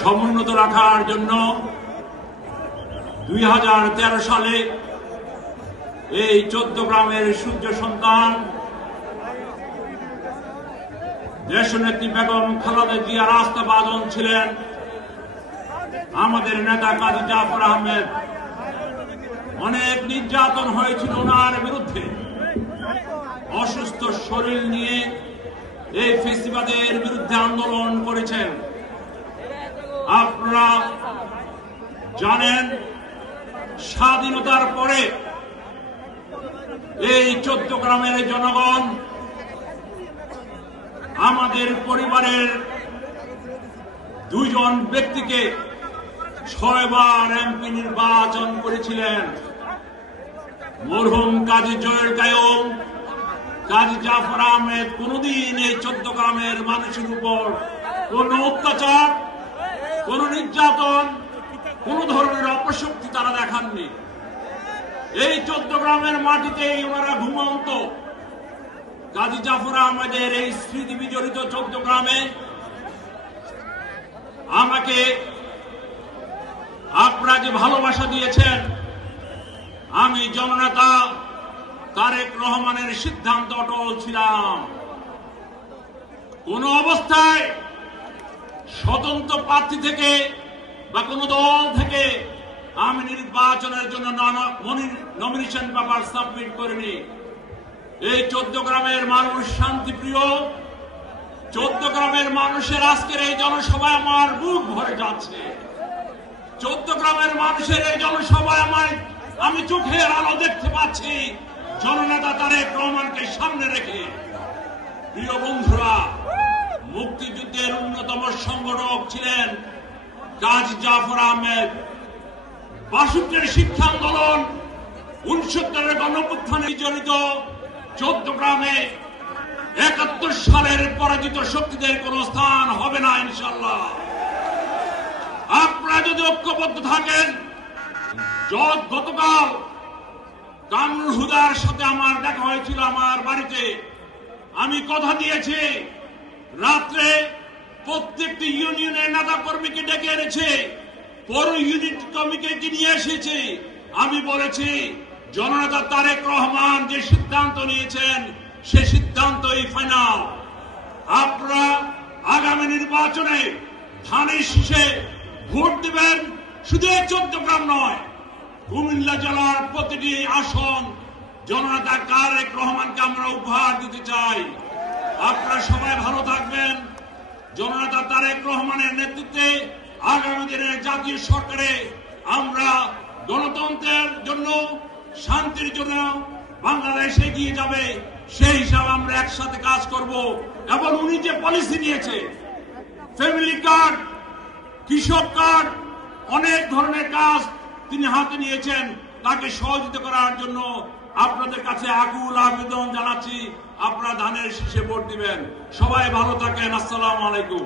সমুন্নত রাখার জন্য 2013 সালে এই 14 গ্রামের সূর্য সন্তান দেশনেত্রী বেগম খালেদা জিয়ার আস্থাভাজন ছিলেন আমাদের নেতা কাজী জাফর আহমেদ। অনেক নির্যাতন হয়েছিল ওনার বিরুদ্ধে। অসুস্থ শরীর নিয়ে এই ফেসিবাদের বিরুদ্ধে আন্দোলন করেছেন। আপনারা জানেন, স্বাধীনতার পরে এই 14 গ্রামের জনগণ আমাদের পরিবারের 2 জন ব্যক্তিকে 6 বার এমপি নির্বাচন করেছিলেন। মরহুম কাজী জয়ের কায়ুম, কাজী জাফর আহমেদ কোনদিন এই 14 গ্রামের মানুষের উপর কোন অত্যাচার, কোন নির্যাতন, কোন ধরনের অপশক্তি তারা দেখাননি। এই 14 গ্রামের মাটিতেই ওনারা ঘুমন্ত। কাজী জাফর আহমেদের এই স্মৃতি বিজড়িত 14 গ্রামে আমাকে আপনারা যে ভালোবাসা দিয়েছেন, আমি জননেতা তারেক রহমানের সিদ্ধান্ত অটল ছিলাম। কোন অবস্থায় স্বতন্ত্র প্রার্থী থেকে বা কোন দল থেকে আমি নির্বাচনের জন্য নমিনেশন পেপার সাবমিট করিনি। এই 14 গ্রামের মানুষ শান্তিপ্রিয়। 14 গ্রামের মানুষের আজকের এই জনসভায় আমার বুক ভরে যাচ্ছে। 14 গ্রামের মানুষের এই জনসভায় আমি চোখের আলো দেখতে পাচ্ছি জননেতা তারেক রহমানকে সামনে রেখে। প্রিয় বন্ধুরা, মুক্তিযুদ্ধের অন্যতম সংগঠক ছিলেন কাজী জাফর আহমেদ। 62 শিক্ষা আন্দোলন, 69 গণঅভ্যুত্থানে জড়িত 14 গ্রামে 71 সালের পরাজিত শক্তিদের কোন স্থান হবে না ইনশাআল্লাহ। আপনারা যদি ঐক্যবদ্ধ থাকেন। গতকাল কামরুল হুদার সাথে আমার দেখা হয়েছিল আমার বাড়িতে। আমি কথা দিয়েছি রাত্রে প্রত্যেকটি ইউনিয়নের নেতা কর্মীকে ডেকে এনেছে, পৌর ইউনিট কমিটিকে নিয়ে এসেছে। আমি বলেছি জননেতা তারেক রহমান যে সিদ্ধান্ত নিয়েছেন সে সিদ্ধান্তই ফাইনাল। আপনারা আগামী নির্বাচনে ধানের শীষে ভোট দিবেন। শুধু 14 গ্রাম নয়, কুমিল্লা জেলার প্রতিটি আসন জননেতা তারেক রহমানকে আমরা উপহার দিতে চাই। আপনারা সবাই ভালো থাকবেন। জননেতা তারেক রহমানের নেতৃত্বে আগামী দিনের জাতীয় সরকারে আমরা গণতন্ত্রের জন্য, শান্তির জন্য বাংলাদেশ এগিয়ে যাবে, সেই হিসাবে আমরা একসাথে কাজ করব। এবং উনি যে পলিসি নিয়েছে, ফ্যামিলি কার্ড, কৃষক কার্ড, অনেক ধরনের কাজ তিনি হাতে নিয়েছেন, তাকে সহযোগিতা করার জন্য আপনাদের কাছে আকুল আবেদন জানাচ্ছি। আপনারা ধানের শীষে ভোট দিবেন। সবাই ভালো থাকেন। আসসালামু আলাইকুম।